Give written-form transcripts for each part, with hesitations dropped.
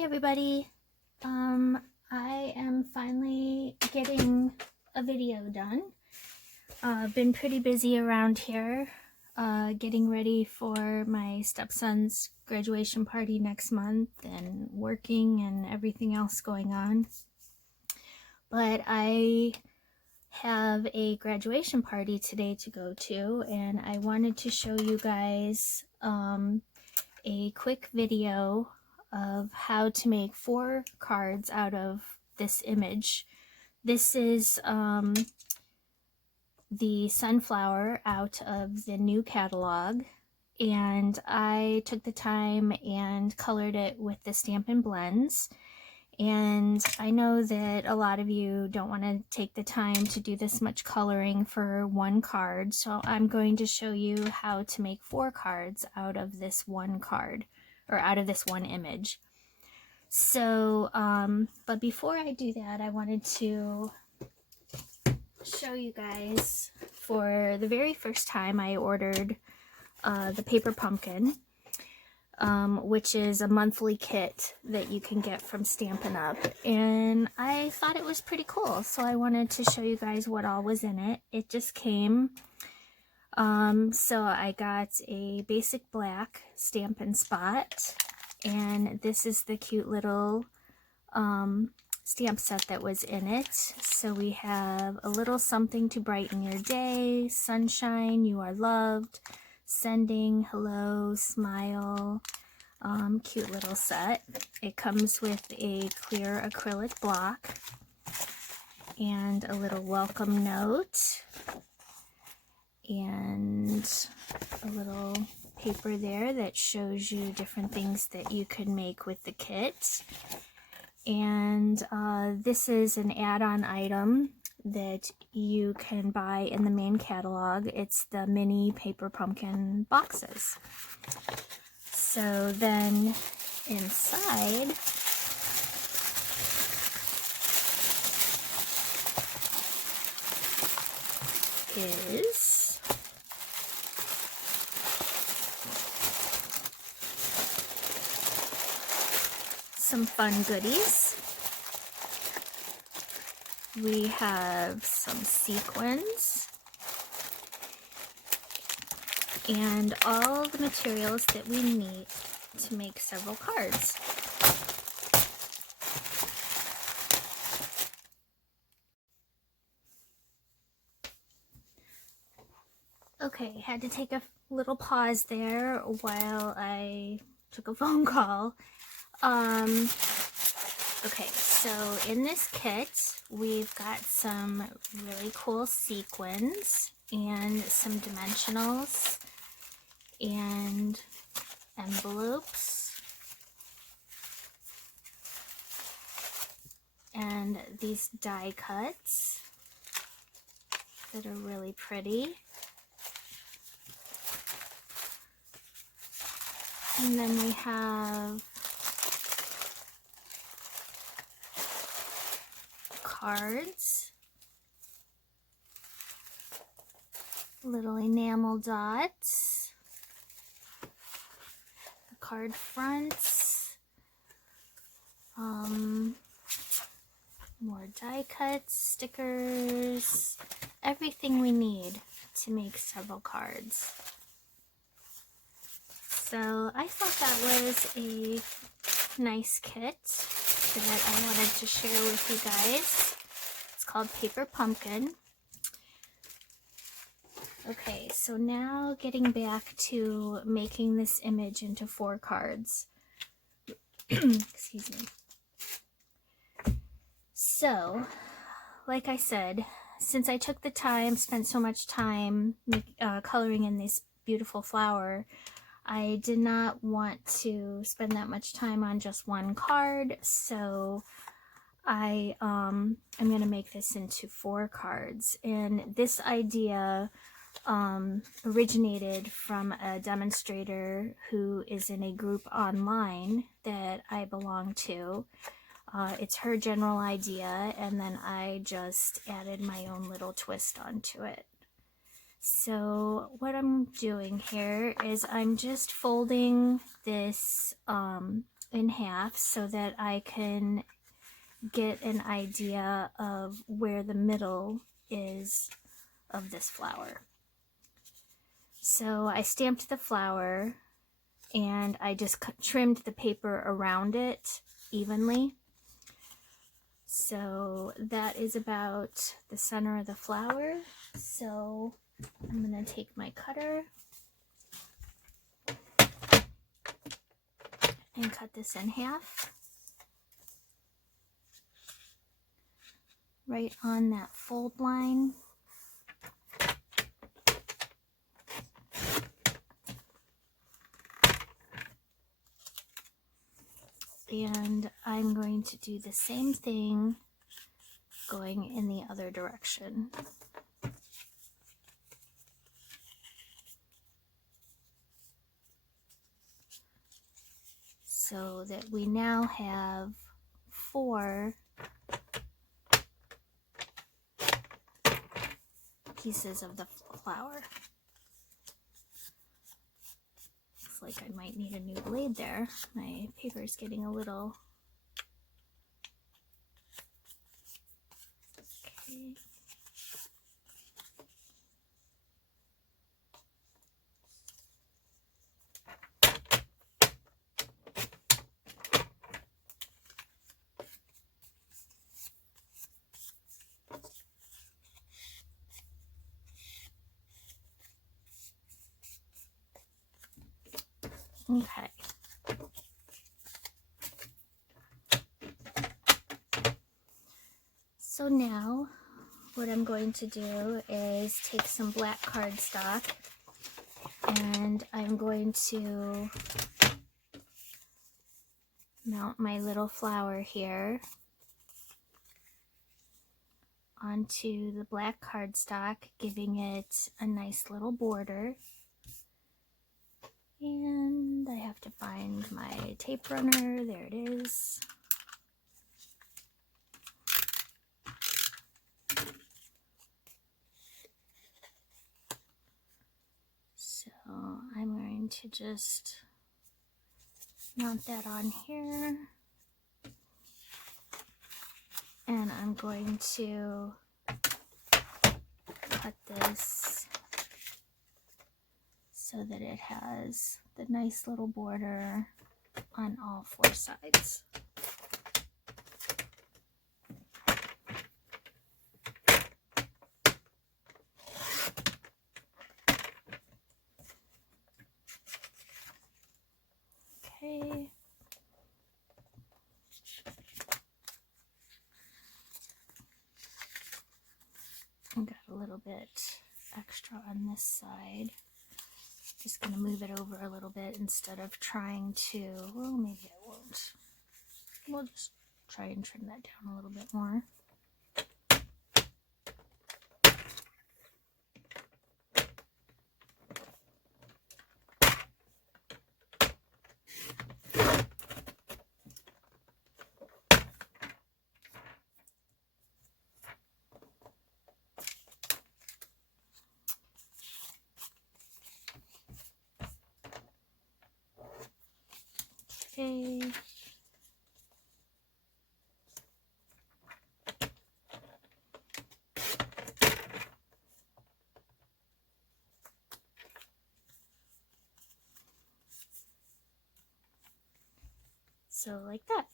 Hi everybody. I am finally getting a video done. I've been pretty busy around here, getting ready for my stepson's graduation party next month and working and everything else going on. But I have a graduation party today to go to, and I wanted to show you guys a quick video of how to make 4 cards out of this image. This is the sunflower out of the new catalog, and I took the time and colored it with the Stampin' Blends. And I know that a lot of you don't want to take the time to do this much coloring for one card, so I'm going to show you how to make 4 cards out of this one card, or out of this one image. So, but before I do that, I wanted to show you guys, for the very first time I ordered the Paper Pumpkin, which is a monthly kit that you can get from Stampin' Up! And I thought it was pretty cool, so I wanted to show you guys what all was in it. It just came. So I got a basic black Stampin' Spot, and this is the cute little stamp set that was in it. So we have a little something to brighten your day, sunshine, you are loved, sending, hello, smile, cute little set. It comes with a clear acrylic block and a little welcome note and a little paper there that shows you different things that you could make with the kit. And this is an add-on item that you can buy in the main catalog. It's the mini Paper Pumpkin boxes. So then inside is some fun goodies. We have some sequins and all the materials that we need to make several cards. Okay, had to take a little pause there while I took a phone call. Okay, so in this kit, we've got some really cool sequins and some dimensionals and envelopes and these die cuts that are really pretty. And then we have cards, little enamel dots, the card fronts, more die cuts, stickers, everything we need to make several cards. So I thought that was a nice kit that I wanted to share with you guys. It's called Paper Pumpkin. Okay, so now getting back to making this image into 4 cards. Excuse me. So, like I said, since I took the time, spent so much time coloring in this beautiful flower, I did not want to spend that much time on just one card, so I'm going to make this into 4 cards. And this idea originated from a demonstrator who is in a group online that I belong to. It's her general idea, and then I just added my own little twist onto it. So what I'm doing here is I'm just folding this in half so that I can get an idea of where the middle is of this flower. So I stamped the flower and I just trimmed the paper around it evenly. So that is about the center of the flower. So I'm going to take my cutter and cut this in half. Right on that fold line. And I'm going to do the same thing going in the other direction. So that we now have 4 pieces of the flower. Looks like I might need a new blade there. My paper is getting a little... Okay. Okay. So now what I'm going to do is take some black cardstock and I'm going to mount my little flower here onto the black cardstock, giving it a nice little border. And I have to find my tape runner. There it is. So I'm going to just mount that on here. And I'm going to cut this so that it has the nice little border on all 4 sides. Okay. I got a little bit extra on this side. Just going to move it over a little bit instead of trying to, well, maybe I won't. We'll just try and trim that down a little bit more. Okay. So like that.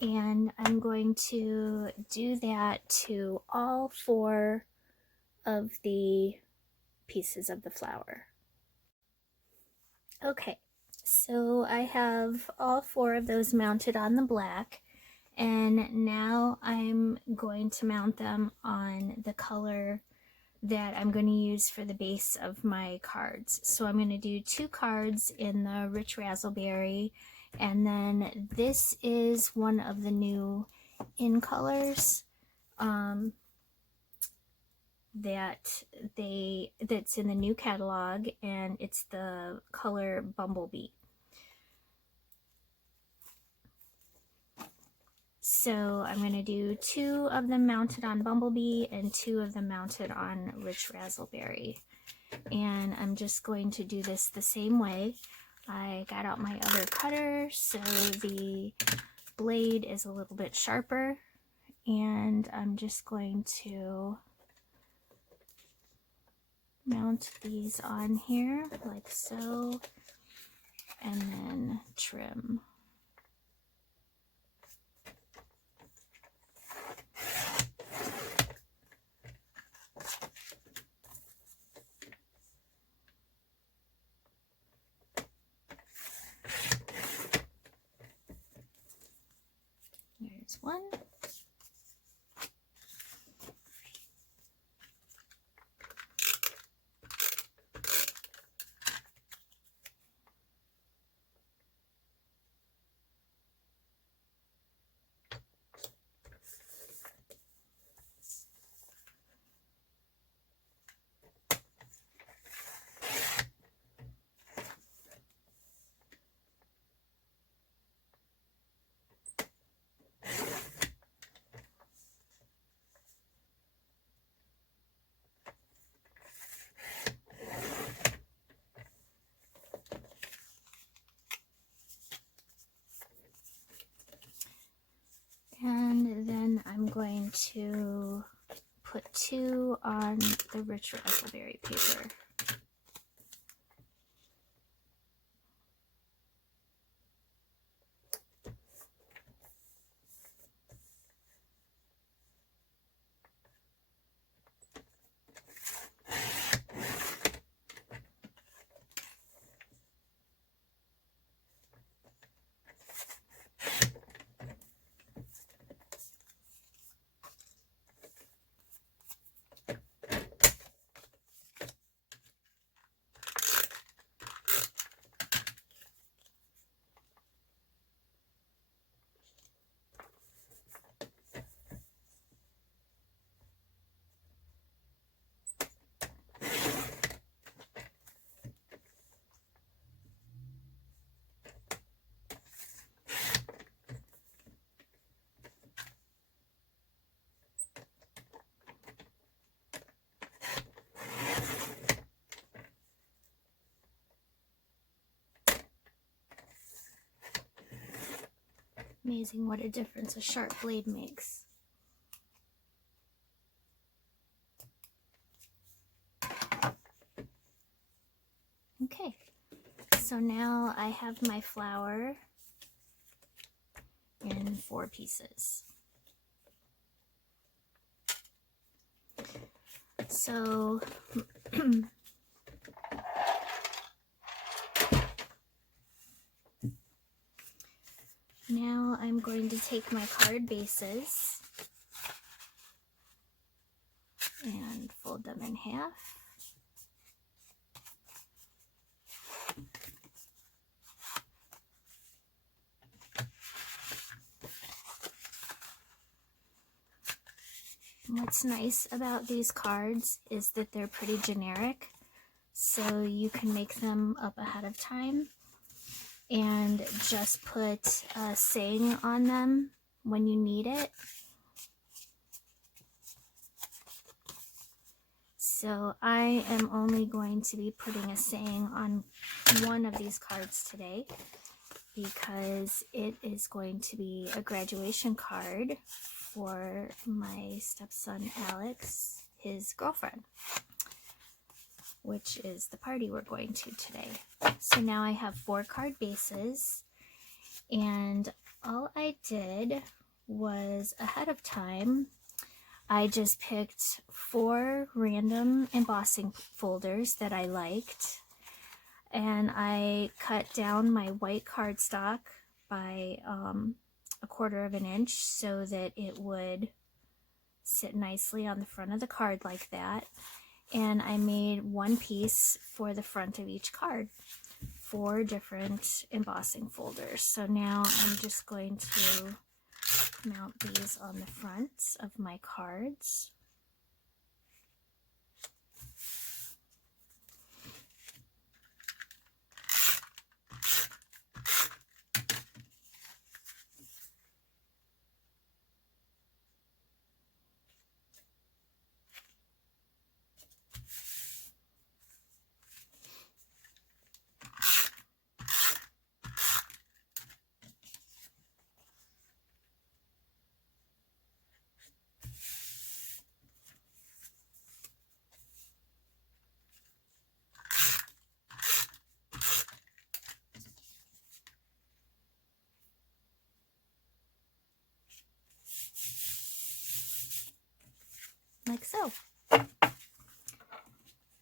And I'm going to do that to all 4 of the pieces of the flower. Okay, so I have all 4 of those mounted on the black, and now I'm going to mount them on the color that I'm going to use for the base of my cards. So I'm going to do 2 cards in the Rich Razzleberry, and then this is one of the new in colors that's in the new catalog, and it's the color Bumblebee. So I'm going to do 2 of them mounted on Bumblebee and 2 of them mounted on Rich Razzleberry. And I'm just going to do this the same way. I got out my other cutter so the blade is a little bit sharper, and I'm just going to mount these on here like so, and then trim. There's one. And then I'm going to put 2 on the rich raspberry paper. Amazing what a difference a sharp blade makes. Okay, so now I have my flower in 4 pieces. So now I'm going to take my card bases and fold them in half. What's nice about these cards is that they're pretty generic, so you can make them up ahead of time and just put a saying on them when you need it. So I am only going to be putting a saying on one of these cards today because it is going to be a graduation card for my stepson Alex, his girlfriend, which is the party we're going to today. So now I have 4 card bases, and all I did was ahead of time I just picked 4 random embossing folders that I liked, and I cut down my white cardstock by 1/4 of an inch so that it would sit nicely on the front of the card like that. And I made 1 piece for the front of each card, 4 different embossing folders. So now I'm just going to mount these on the fronts of my cards. like so.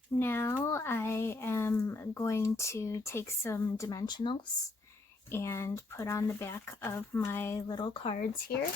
Now I am going to take some dimensionals and put on the back of my little cards here.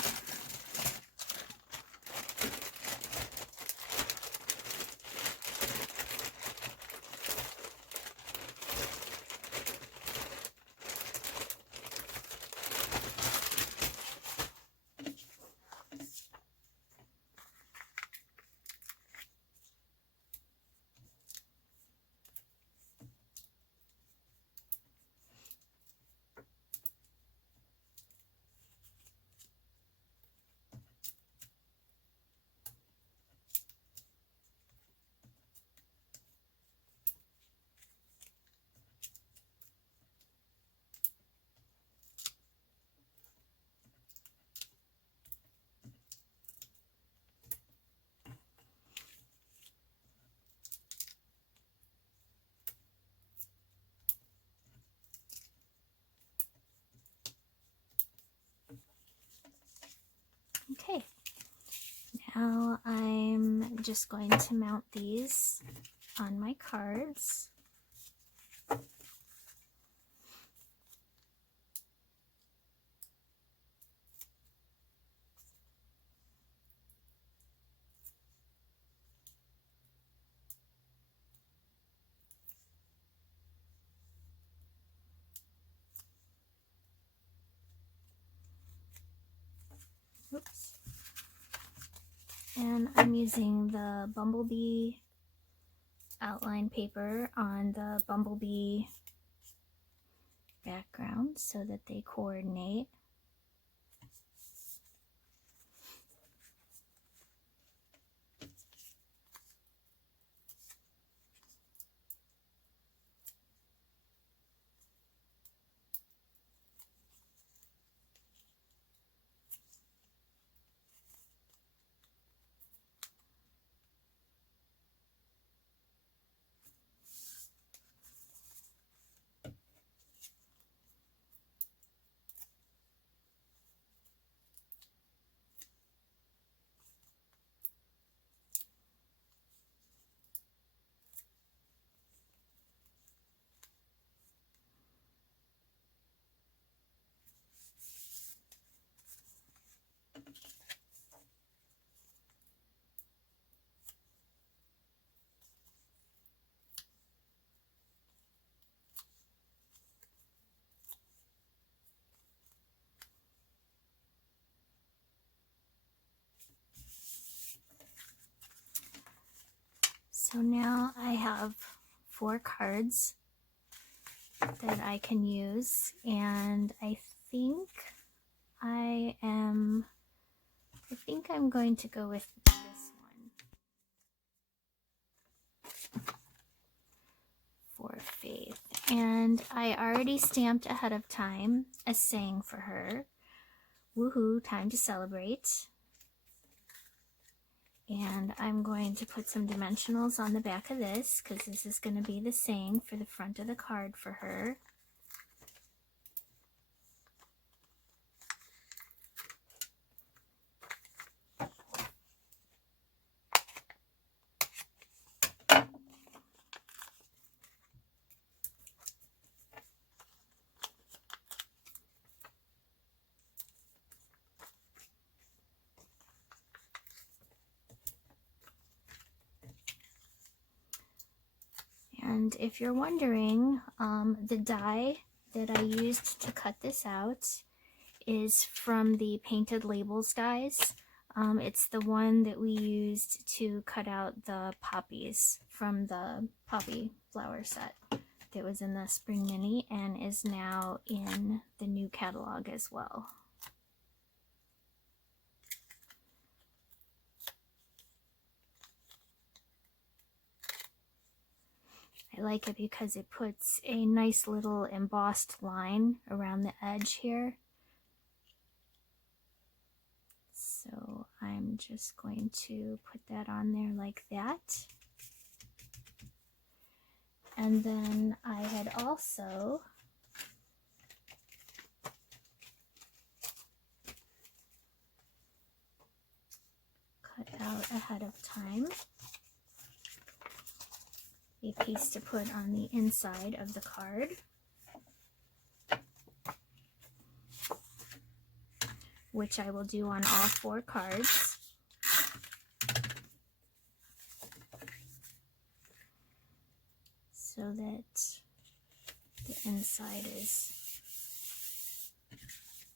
Okay, now I'm just going to mount these on my cards. Oops. And I'm using the Bumblebee outline paper on the Bumblebee background so that they coordinate. So now I have 4 cards that I can use, and I think I'm going to go with this one for Faith. And I already stamped ahead of time a saying for her. Woohoo, time to celebrate. And I'm going to put some dimensionals on the back of this because this is going to be the saying for the front of the card for her. And if you're wondering, the die that I used to cut this out is from the Painted Labels dies. It's the one that we used to cut out the poppies from the poppy flower set that was in the Spring Mini and is now in the new catalog as well. I like it because it puts a nice little embossed line around the edge here. So I'm just going to put that on there like that. And then I had also cut out out ahead of time a piece to put on the inside of the card. Which I will do on all 4 cards. So that the inside is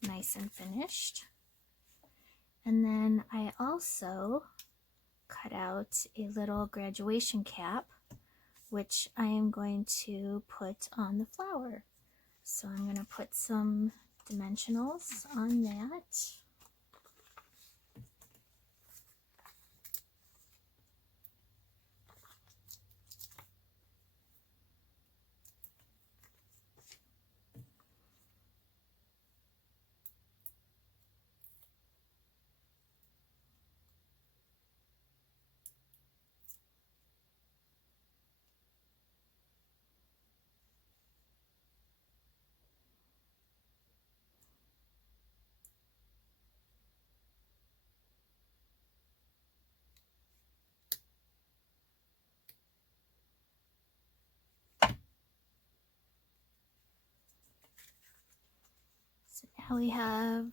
nice and finished. And then I also cut out a little graduation cap, which I am going to put on the flower. So I'm going to put some dimensionals on that. So now we have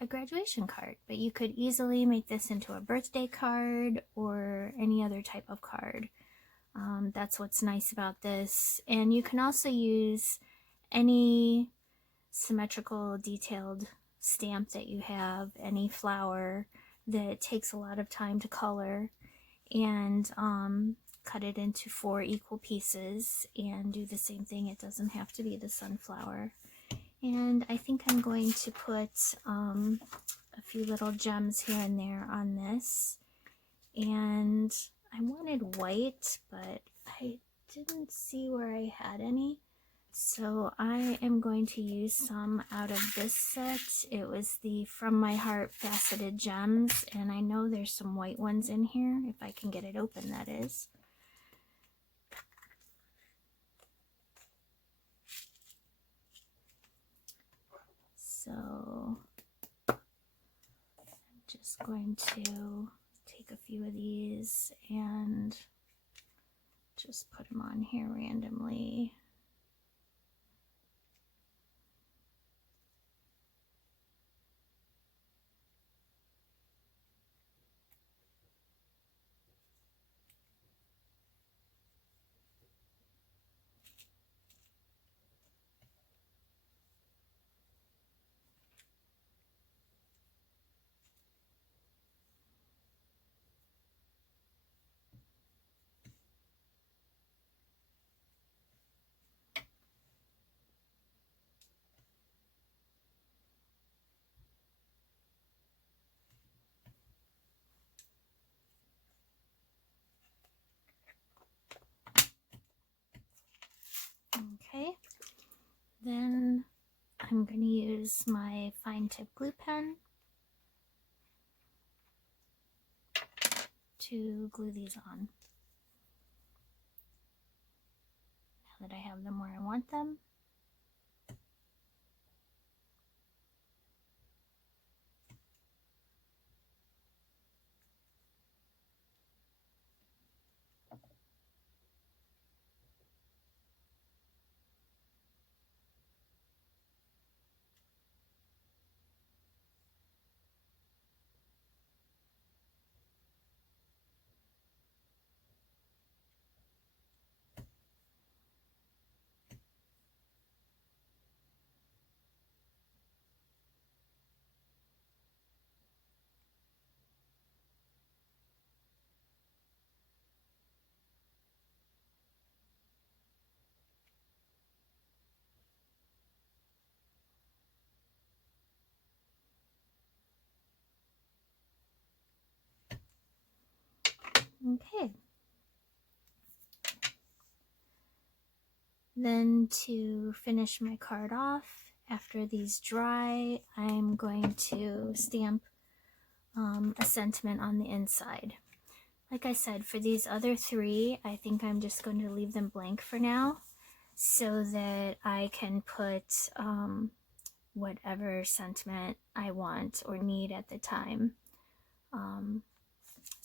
a graduation card, but you could easily make this into a birthday card or any other type of card. That's what's nice about this. And you can also use any symmetrical detailed stamp that you have, any flower that takes a lot of time to color, and cut it into 4 equal pieces and do the same thing. It doesn't have to be the sunflower. And I think I'm going to put a few little gems here and there on this. And I wanted white, but I didn't see where I had any. So I am going to use some out of this set. It was the From My Heart Faceted Gems, and I know there's some white ones in here, if I can get it open, that is. So I'm just going to take a few of these and just put them on here randomly. Okay, then I'm going to use my fine tip glue pen to glue these on. Now that I have them where I want them. Okay. Then to finish my card off, after these dry, I'm going to stamp a sentiment on the inside. Like I said, for these other 3, I think I'm just going to leave them blank for now so that I can put whatever sentiment I want or need at the time.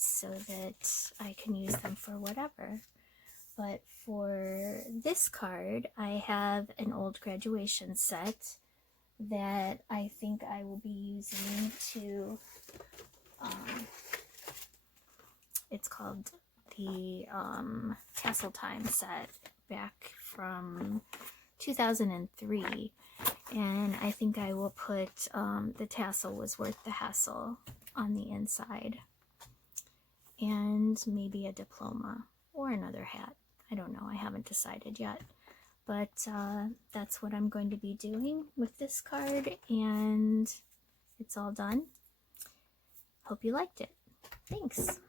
so that I can use them for whatever. But for this card, I have an old graduation set that I think I will be using to, it's called the Tassel Time set back from 2003, and I think I will put the tassel was worth the hassle on the inside, and maybe a diploma or another hat. I don't know, I haven't decided yet, but that's what I'm going to be doing with this card, and it's all done. Hope you liked it. Thanks.